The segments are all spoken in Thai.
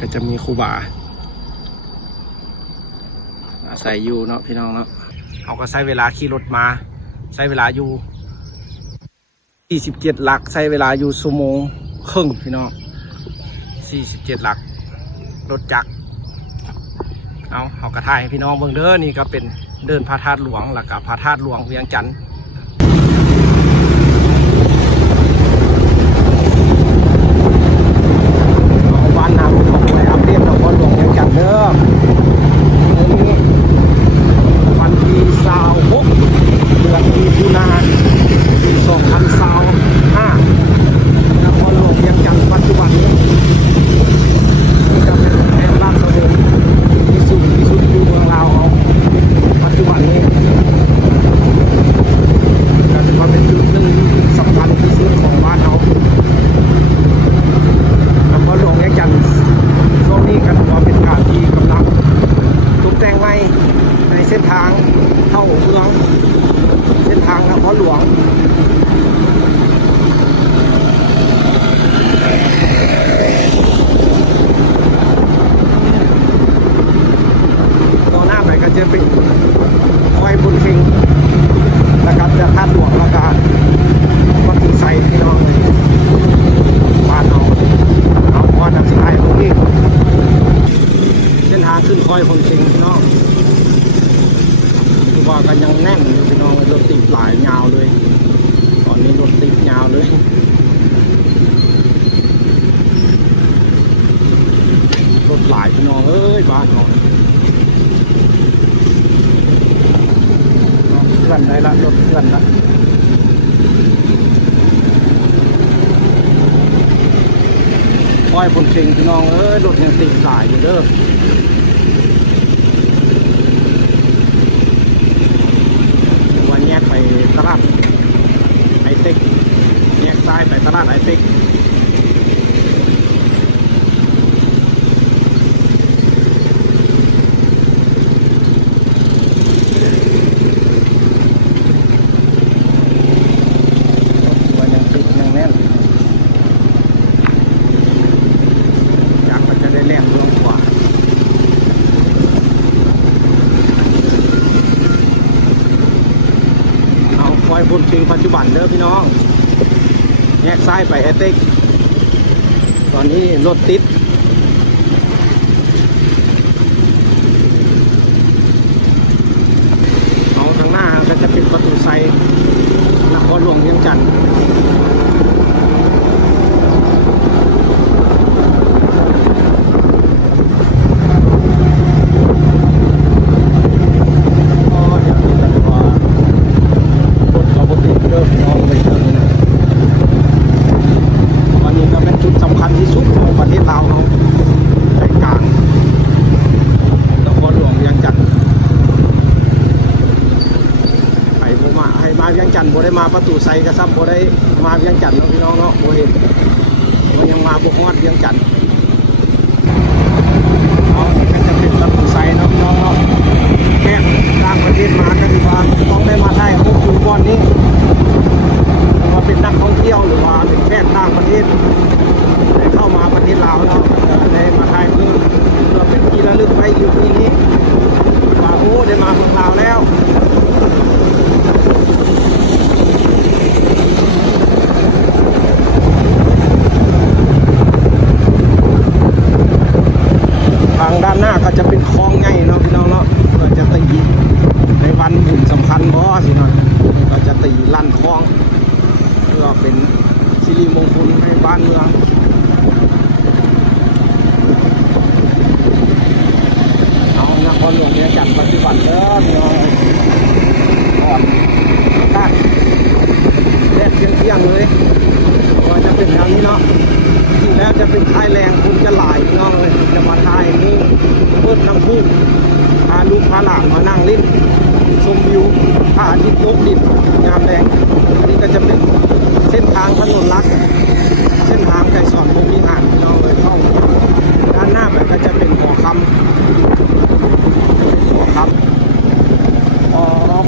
ก็จะมีครูบาอาศัยอยู่เนาะพี่น้องเนาะเขาก็ใช้เวลาขี่รถมาใช้เวลาอยู่47หลักใช้เวลาอยู่ชั่วโมงครึ่งพี่น้อง47หลักรถจักรเขากระถ่ายให้พี่น้องเบิ่งเด้อนี่ก็เป็นเดินพระธาตุหลวงแล้วก็พระธาตุหลวงเวียงจันทน์บ้านนาของไปอัปเดตนครหลวงเวียงจันทน์เด้อนี่วันที่26เดือนมิถุนายนปี2025นครหลวงเวียงจันทน์ปัจจุบันนี้จะเป็นแห่งราชดำเนินที่สูงที่สุดอยู่เมืองลาวปัจจุบันนี้จะมาเป็นจุดหนึ่งสำคัญที่สุดของบ้านเรานครหลวงเวียงจันทน์ช่วงนี้ก็ถือว่าเป็นการที่กำลังตกแต่งใหม่ในเส้นทางเข้าเมืองเส้นทางนครหลวงต่อหน้าไปก็จะเป็นคอยบุญคิงนะครับจะท่าหลวงแล้วก็วัดตุไซพี่น้องบ้านเราพอดับสิไอตรงนี้เส้นทางขึ้นคอยบุญคิงพี่น้องคือว่ากันยังแน่นอยู่พี่น้องรถติดหลายยาวเลยตอนนี้รถติดยาวเลยรถหลายพี่น้องเอ้ยบ้านเราเพื่อนได้ละรถเพื่อนละคอยผลเชิงพี่น้องเอ้ยรถยังติดหลายอยู่เด้อวันแยกไปตลาดไอเต็กแยกซ้ายไปตลาดไอเต็กบุญชิงปัจจุบันเด้อพี่น้องแยกซ้ายไปแอตเต็กตอนนี้รถติดเอาทางหน้าก็จะเป็นประตูไซนครหลวงเวียงจันทน์มาเวียงจันทน์บ่ได้มาประตูไซกระซับบ่ได้มาเวียงจันทน์เนาะพี่น้องเนาะบ่เห็นมันยังมาบ่ฮอดเวียงจันทน์ก็จะเป็นประตูไซเนาะพี่น้องเนาะแค่ต่างประเทศมาก็ถือว่าต้องได้มาได้ครบอยู่ก่อนนี้ว่าเป็นนักท่องเที่ยวหรือว่าเป็นแค่ต่างประเทศได้เข้ามาประเทศลาวเนาะได้มาถ่ายรูปเพื่อเป็นที่ระลึกไว้อยู่ที่นี้ว่าโอ้ได้มาเมืองลาวแล้วทางด้านหน้าก็จะเป็นคลองใหญ่เนาะพี่น้องเนาะก็จะตีในวันบุญสำคัญบ่สิเนาะก็จะตีลั่นคลองเพื่อเป็นสิริมงคลให้บ้านเมืองเอานครหลวงเวียงจันทน์ปัจจุบันเด้อพี่น้องก่อนตั้งแดดเที่ยงเลยก็จะเป็นแนวนี้เนาะแล้วจะเป็นท้ายแรงคุณจะหลายน้องเลยจะมาท้ายนี่เปิดน้ำพุพาลูกพาหลานมานั่งเล่นชมวิวพระอาทิตย์ตกดินยามแดงอันนี้ก็จะเป็นเส้นทางถนนลักเส้นทางไก่สอนพงวิหารน้องเลยเข้าด้านหน้ามันก็จะเป็นหอคำ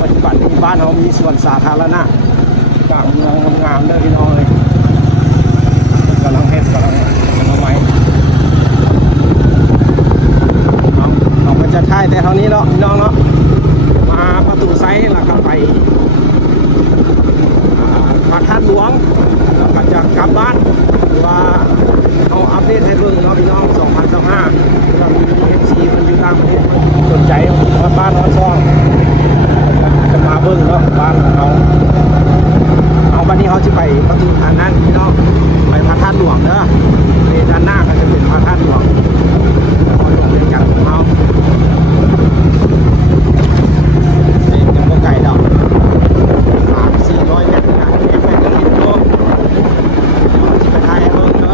ปัจจุบันที่บ้านเรามีส่วนสาธารณะกลางเมืองงามๆเลยพี่น้องเลยกำลังเฮ็ดกำลังไม้ าะพี่น้องเนาะมาประตูไซส์แล้วก็ไปพระธาตุหลวงแล้วก็จะกลับบ้านหรือว่าเขาอัปเดตให้เบิ่งเนาะพี่น้อง2025เรามี FC มันอยู่ต่างประเทศสนใจว่าบ้านเราช่องจะมาเบิ่งเนาะบ้านของเขาเอาวันนี้เขาจะไปประตูทางนั้นพี่น้องไปพระธาตุหลวงเด้อด้านหน้าก็จะเป็นพระธาตุหลวงพระหลวงเป็นจันทร์ของเขานี่จะโมไก่ดอก300-400 เมตรนะเก็บไปกันนิดโตจะไปถ่ายให้เบิ่งเด้อ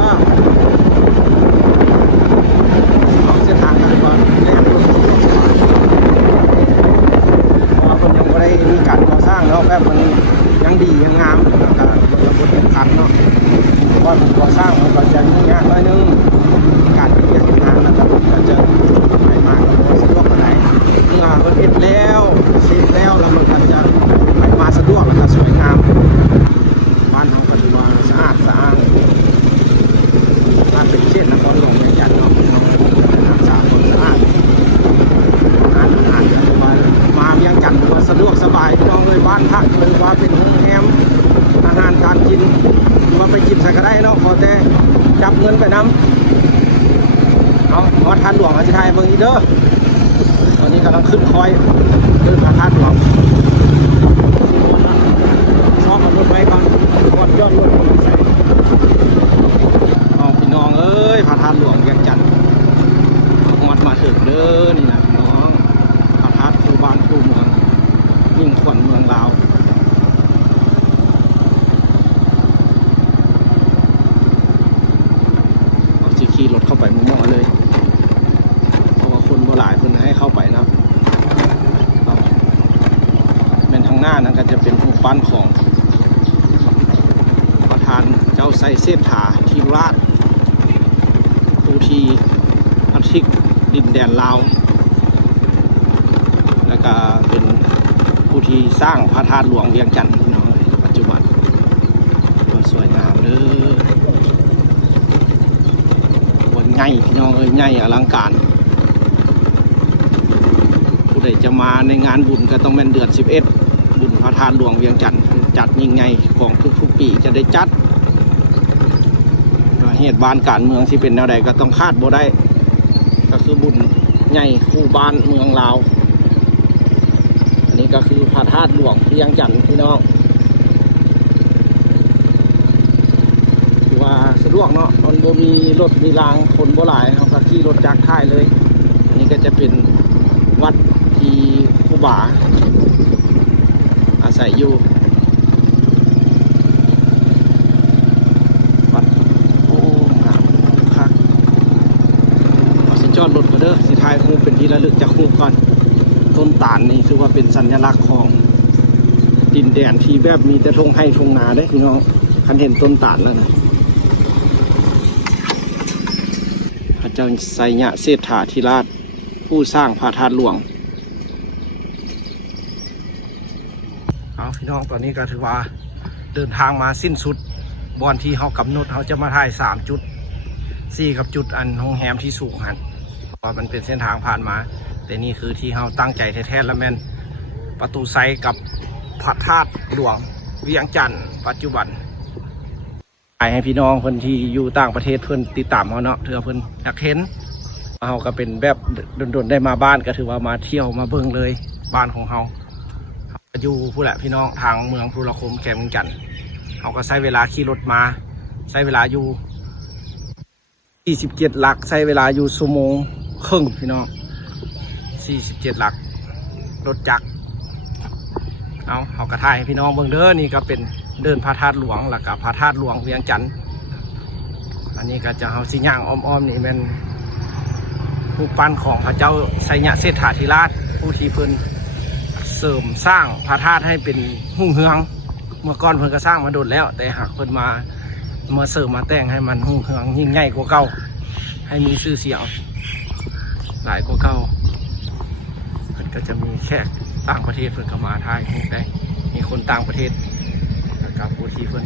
เอาเส้นทางกันก่อนแรกเลยเพราะว่าคนยังไม่ได้มีการก่อสร้างเนาะแบบมันยังดียังงามแล้วก็ระบบเป็นคันเนาะเพราะว่ามันก่อสร้างมันก็จะยุ่งยากหน่อยนึงการเรียกงานนะครับก็จะไปมากกับสะดวกอะไรเมื่อมันเอ็ดแล้วเสร็จแล้วมันก็จะไปมาสะดวกแล้วก็สวยงามบ้านเราก็ถือว่าสะอาดสะอ้านบ้านเป็นเช่นนครหลวงเวียงจันทร์เนาะน้ำสะอาดสะอาดมาเวียงจันทร์ถือว่าสะดวกสบายพี่น้องเลยบ้านพักหรือว่าเป็นโรงแรมอาหารการกินหรือว่าไปกินใส่ก็ได้เนาะขอแต่จับเงินไปน้ำเอาวัดท่านหลวงอาจจะทายเบิ่งอีเด้อตอนนี้กำลังขึ้นคอยเดินพระธาตุหลวงชอบมันรถไว้ก่อนวัดยอดรถมันใส่เอาพี่น้องเอ้ยพระธาตุหลวงเวียงจันทร์วัดมาถึงเด้อนี่นะพี่น้องพระธาตุคู่บ้านคู่เมืองยิ่งขวัญเมืองลาวขี่รถเข้าไปมุ่งๆเลยเพราะว่าคนโบราณคนให้เข้าไปนะเป็นทางหน้านั้นก็จะเป็นรูปปั้นของประธานเจ้าไซเซธาธิราชผู้ที่พัทิกดินแดนลาวแล้วก็เป็นผู้ที่สร้างพระธาตุหลวงเวียงจันทร์ปัจจุบันสวยงามเลยใหญ่พี่น้องเอ้ยใหญ่อลังการผู้ใดจะมาในงานบุญก็ต้องเป็นเดือน11บุญพระธาตุหลวงเวียงจันทร์จัดยิ่งใหญ่ของทุกๆปีจะได้จัดเหตุบ้านการเมืองที่เป็นแนวใดก็ต้องคาดบ่ได้ก็คือบุญใหญ่คู่บ้านเมืองลาวอันนี้ก็คือพระธาตุหลวงเวียงจันทร์พี่น้องว่าสะดวกเนาะมันบ่มีรถมีรางคนบ่หลายเขาก็ขี่รถจักรค่ายเลยอันนี้ก็จะเป็นวัดที่ครูบาอาศัยอยู่วัดโอ้งามคักเอาสิจอดรถก็เด้อสิถ่ายรูปเป็นที่ระลึกจากรูปก่อนต้นตาลนี่คือว่าเป็นสัญลักษณ์ของดินแดนที่แบบมีแต่ทุ่งไร่ทุ่งนาได้พี่น้องคันเห็นต้นตาลแล้วนะเจ้าไซยะเศรษฐาธิราชผู้สร้างพระธาตุหลวงเอาพี่น้องตอนนี้ก็ถือว่าเดินทางมาสิ้นสุดบอนที่เขากำหนดเขาจะมาถ่าย3 จุด4กับจุดอันโรงแรมที่สูงหันเพราะว่ามันเป็นเส้นทางผ่านมาแต่นี่คือที่เขาตั้งใจแท้ๆแล้วแม่นประตูไซกับพระธาตุหลวงเวียงจันทร์ปัจจุบันให้พี่น้องเพื่อนที่อยู่ต่างประเทศเพื่อนติดตามเขาเนาะเถื่อเพื่อนอยากเห็นเขาก็เป็นแบบโดนๆได้มาบ้านก็ถือว่ามาเที่ยวมาเบิ่งเลยบ้านของเขาอยู่ผู้แหละพี่น้องทางเมืองภูระคมแขมจันทร์เขาก็ใช้เวลาขี่รถมาใช้เวลาอยู่47 หลักใช้เวลาอยู่ชั่วโมงครึ่งพี่น้อง47 หลักรถจักรเขากระถ่ายให้พี่น้องเบิ่งเด้อนี่ก็เป็นเดินพระธาตุหลวงแล้วกับพระธาตุหลวงเวียงจันทร์อันนี้ก็จะเอาสิย่างอ้อมๆนี่เป็นรูปปั้นของพระเจ้าไซยะเศรษฐาธิราชผู้ที่เพิ่นเสริมสร้างพระธาตุให้เป็นหุ่งเฮืองเมื่อก่อนเพิ่นก็สร้างมาโดนแล้วแต่หากเพิ่นมาเสริมมาแต่งให้มันหุ่งเฮืองยิ่งใหญ่กว่าเก่าให้มีชื่อเสียงหลายกว่าเก่าเพิ่นก็จะมีแขกต่างประเทศเพิ่นก็มาถ่ายรูปได้มีคนต่างประเทศกับผู้ที่เพิ่น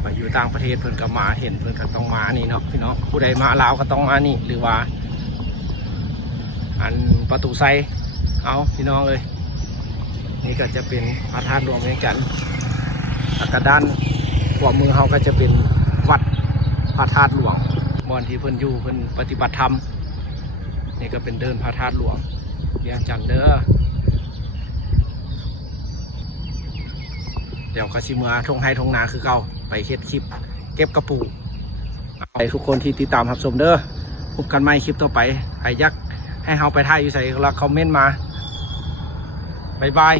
ไปอยู่ต่างประเทศเพิ่นก็มาเห็นเพิ่นก็ต้องมานี่เนาะพี่น้องผู้ใดมาลาวก็ต้องมานี่หรือว่า อันประตูไซเอาพี่น้องเลยนี่ก็จะเป็นพระธาตุหลวงเหมือนกันแล้วก็ด้านขวามือเขาก็จะเป็นวัดพระธาตุหลวงบอนที่เพิ่นอยู่เพิ่นปฏิบัติธรรมนี่ก็เป็นเดินพระธาตุหลวงเวียงจันทน์เด้อเดี๋ยวก็สิมาทงไห้ทงนาคือเก่าไปเฮ็ดคลิปเก็บกระปูไปทุกคนที่ติดตามรับชมเด้อพบกันใหม่คลิปต่อไปใครยักให้เฮาไปท่าอยู่ใส่ละคอมเมนต์มาบ๊ายบาย